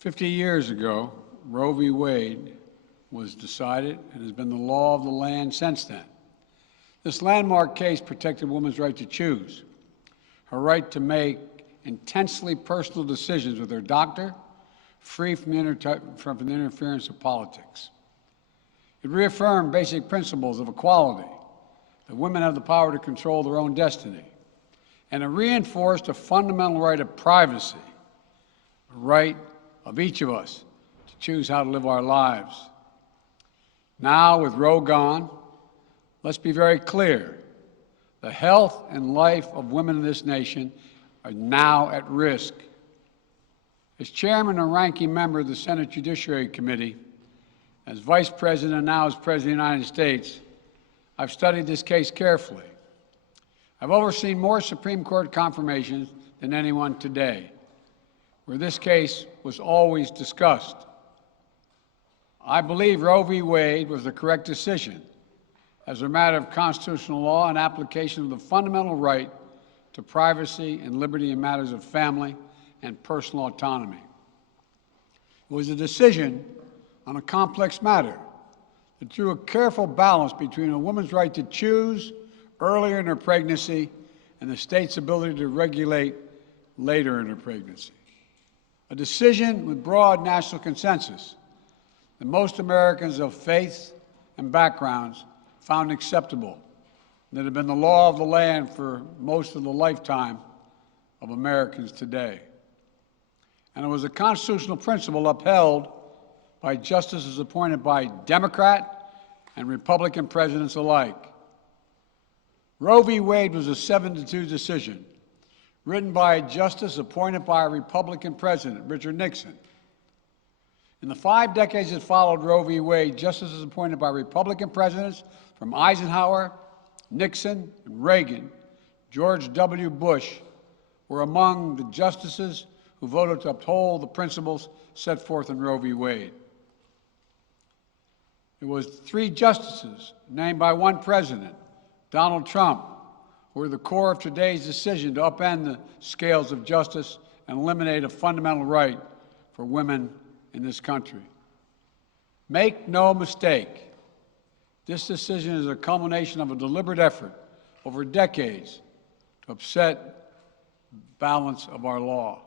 50 years ago, Roe v. Wade was decided and has been the law of the land since then. This landmark case protected a woman's right to choose, her right to make intensely personal decisions with her doctor, free from the interference of politics. It reaffirmed basic principles of equality, that women have the power to control their own destiny, and it reinforced a fundamental right of privacy, a right of each of us to choose how to live our lives. Now, with Roe gone, let's be very clear. The health and life of women in this nation are now at risk. As chairman and ranking member of the Senate Judiciary Committee, as vice president and now as president of the United States, I've studied this case carefully. I've overseen more Supreme Court confirmations than anyone today, where this case was always discussed. I believe Roe v. Wade was the correct decision as a matter of constitutional law and application of the fundamental right to privacy and liberty in matters of family and personal autonomy. It was a decision on a complex matter that drew a careful balance between a woman's right to choose earlier in her pregnancy and the state's ability to regulate later in her pregnancy. A decision with broad national consensus that most Americans of faith and backgrounds found acceptable, and that had been the law of the land for most of the lifetime of Americans today. And it was a constitutional principle upheld by justices appointed by Democrat and Republican presidents alike. Roe v. Wade was a 7-2 decision, written by a justice appointed by a Republican president, Richard Nixon. In the 5 decades that followed Roe v. Wade, justices appointed by Republican presidents from Eisenhower, Nixon, and Reagan, George W. Bush, were among the justices who voted to uphold the principles set forth in Roe v. Wade. It was 3 justices named by one president, Donald Trump, who were the core of today's decision to upend the scales of justice and eliminate a fundamental right for women in this country. Make no mistake, this decision is a culmination of a deliberate effort over decades to upset the balance of our law.